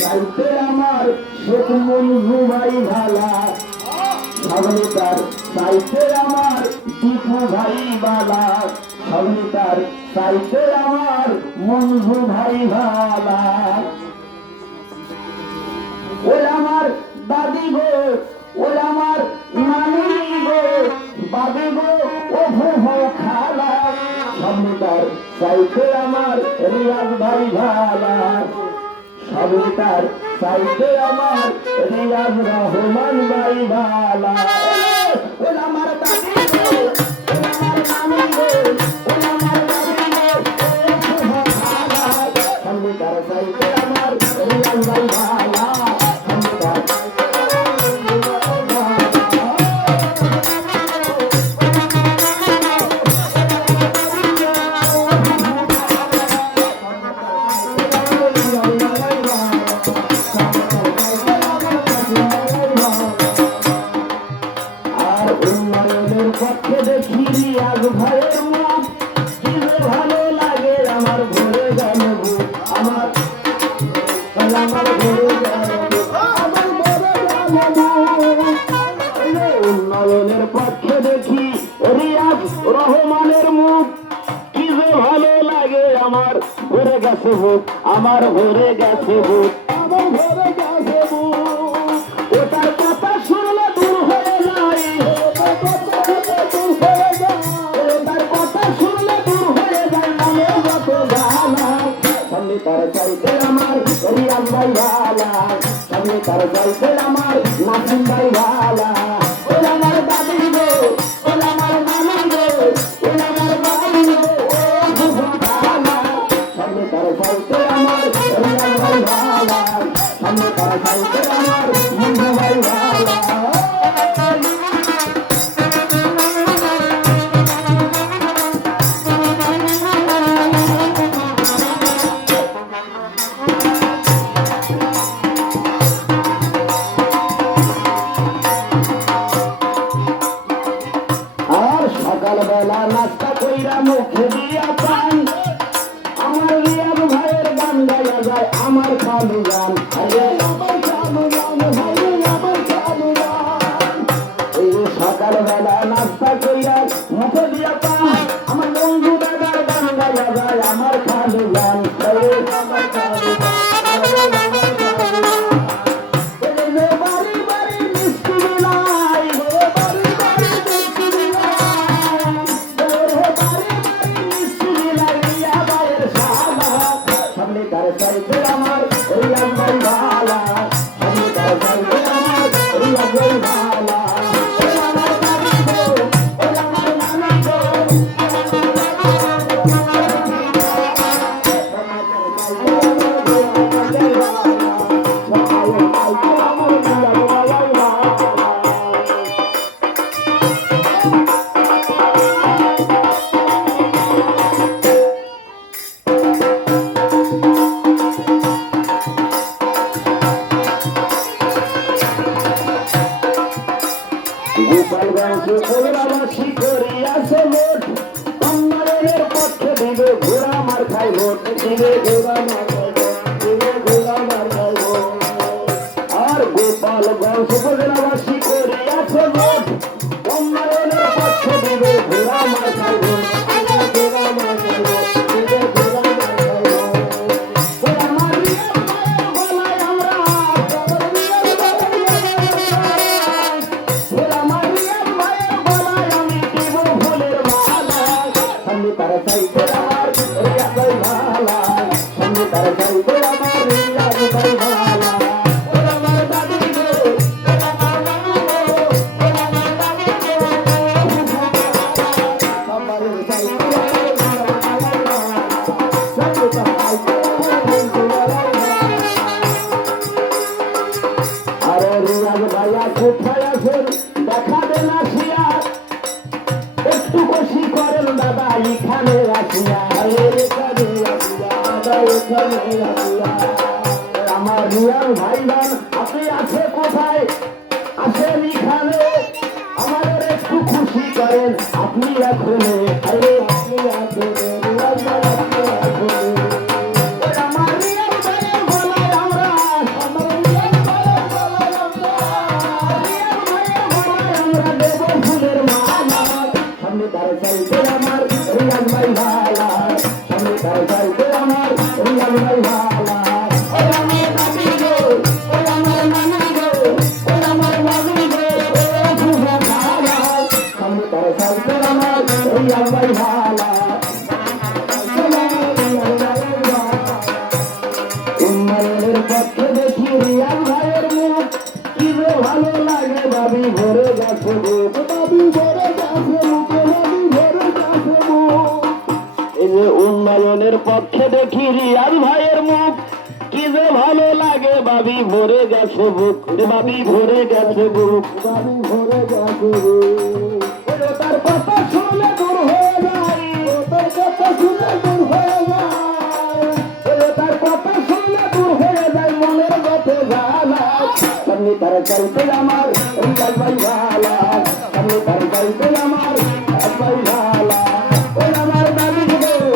চাইতে আমার শেখ মঞ্জু ভাই ভালা, সবলিতার চাইতে আমার দীপু ভাই বালা, সবলিতার চাইতে আমার মঞ্জু ভাই ভালা। ওই আমার দাদি গো, ওই আমার নানি গো, বাবু গো, ও ভো খালা, সবলিতার চাইতে আমার রিয়াজ ভাই ভালা, সবলিতার চাইতে আমার রিয়াজ রহমান ভাই ভালা। ওই আমার দাদি গো, ওই আমার নানি গো, ওই আমার বাবু গো, ও ভো খালা, সবলিতার চাইতে আমার রিয়াজ ভাই ভালা। উন্নয়নের পক্ষে দেখি রিয়াজ রহমানের মুখ, কি যে ভালো লাগে আমার ভরে গেছে বুক, আমার ভরে গেছে বুক, আমার ভরে গেছে বুক। ও তার কথা শুনলে দূর হয়ে যায়, তার কথা শুনলে দূর হয়ে যায় মনে যত জ্বালা। সামনে তার চাইতে আমার রিয়াজ ভাই ভালা, সামনে তার চাইতে আমার নাসিম ভাই ভালা। ওই আমার দাদি গো, ওই আমার নানি গো, ওই আমার বাবু গো, ও ভো খালা, সামনে তার চাইতে আমার রিয়াজ ভাই ভালা, সামনে তার চাইতে আমার মঞ্জু ভাই ভালা। সকালবেলা নাস্তা কইরা মুখে দিয়া পান, আমার রিয়াজ ভাইয়ের গান গাইয়া যায় আমার খালু গান, আমার খালু গান, আমার খালু গান। এই সকালবেলা নাস্তা কইরা মুখে দিয়া পান, আমার বন্ধু দাদার গান গাইয়া যায় আমার খালু গান, আমার খালু গান। বাড়ি বাড়ি মিষ্টি লাই গো, বাড়ি বাড়ি মিষ্টি তার চাইতে আমার রিয়াজ ভাই ভালা, সামনে তার চাইতে আমার রিয়াজ ভাই ভালা। ওই আমার দাদি গো, ওই আমার নানি গো, গোপালগঞ্জ কলরাবাসী করিয়াছে ভোট, কন্যারের পক্ষে দিবে ঘোড়া মার খাই ভোট, দিবে ঘোড়া মার খাই ভোট, দিবে ঘোড়া মার খাই ভোট। আর গোপালগঞ্জ কলরাবাসী করিয়াছে ভোট, কন্যারের পক্ষে দিবে ঘোড়া মার খাই ভোট, দিবে ঘোড়া মার খাই ভোট, দিবে ঘোড়া মার খাই ভোট। ওই আমার রিয়াজ ভাইয়ের গলায় আমরা, তার চাইতে আমার রিয়াজ ভাই ভালা, সামনে তার চাইতে আমার রিয়াজ ভাই ভালা। ওই আমার দাদি গো, ওই আমার নানি গো, ওই আমার দাদি গো, আমার চাইতে আমার ভালা, সামনে তার চাইতে আমার মঞ্জু ভালা। আরে রিয়াজ ভাইয়া কোথায় আছেন দেখা দেন আসিয়া, একটু খুশি করেন দাদা এখানে আসিয়া, এখানে আসিয়া, এখানে আসিয়া। আমার রিয়াজ ভাইজান আপনি আছে কোথায়, আসেন এখানে, আমাদের একটু খুশি করেন আপনি এখনে, আপনি এখনে রিয়াজ ভাই, আপনি এখনে। আমার রিয়াজ ভাইয়ের গলায় আমরা ভাই ভালা সামনে তার চাইতে আমার রিয়াল ভাই ভালা ও আমার নামি গো ও আমার নামি গো ও আমার নামি গো ও ফুফু খালা সামনে তার চাইতে আমার রিয়াল ভাই ভালা উন্নয়নের পক্ষে দেখি রিয়াল ভাইয়ের মুখ কি যে ভালো লাগে ভাবি ভরে গেছে বুক ভাবি ভরে গেছে মুখ ভাবি ভরে গেছে মুখ এই যে উন্নয়নের পক্ষে দেখি রিয়াল ভাইয়ের মুখ কি যে ভালো লাগে ভাবি ভরে গেছে বুক ভাবি ভরে গেছে বুক ভাবি ভরে গেছে বুক তার কথা শুনে দূর হয়ে যায় তার কথা শুনে দূর হয়ে যায় তার কথা শুনে দূর হয়ে যায় মনের গতে জ্বালা সামনে তার চাইতে আমার রিয়াল ভাই ভালা সামনে তার চাইতে আমার ভাই ভালা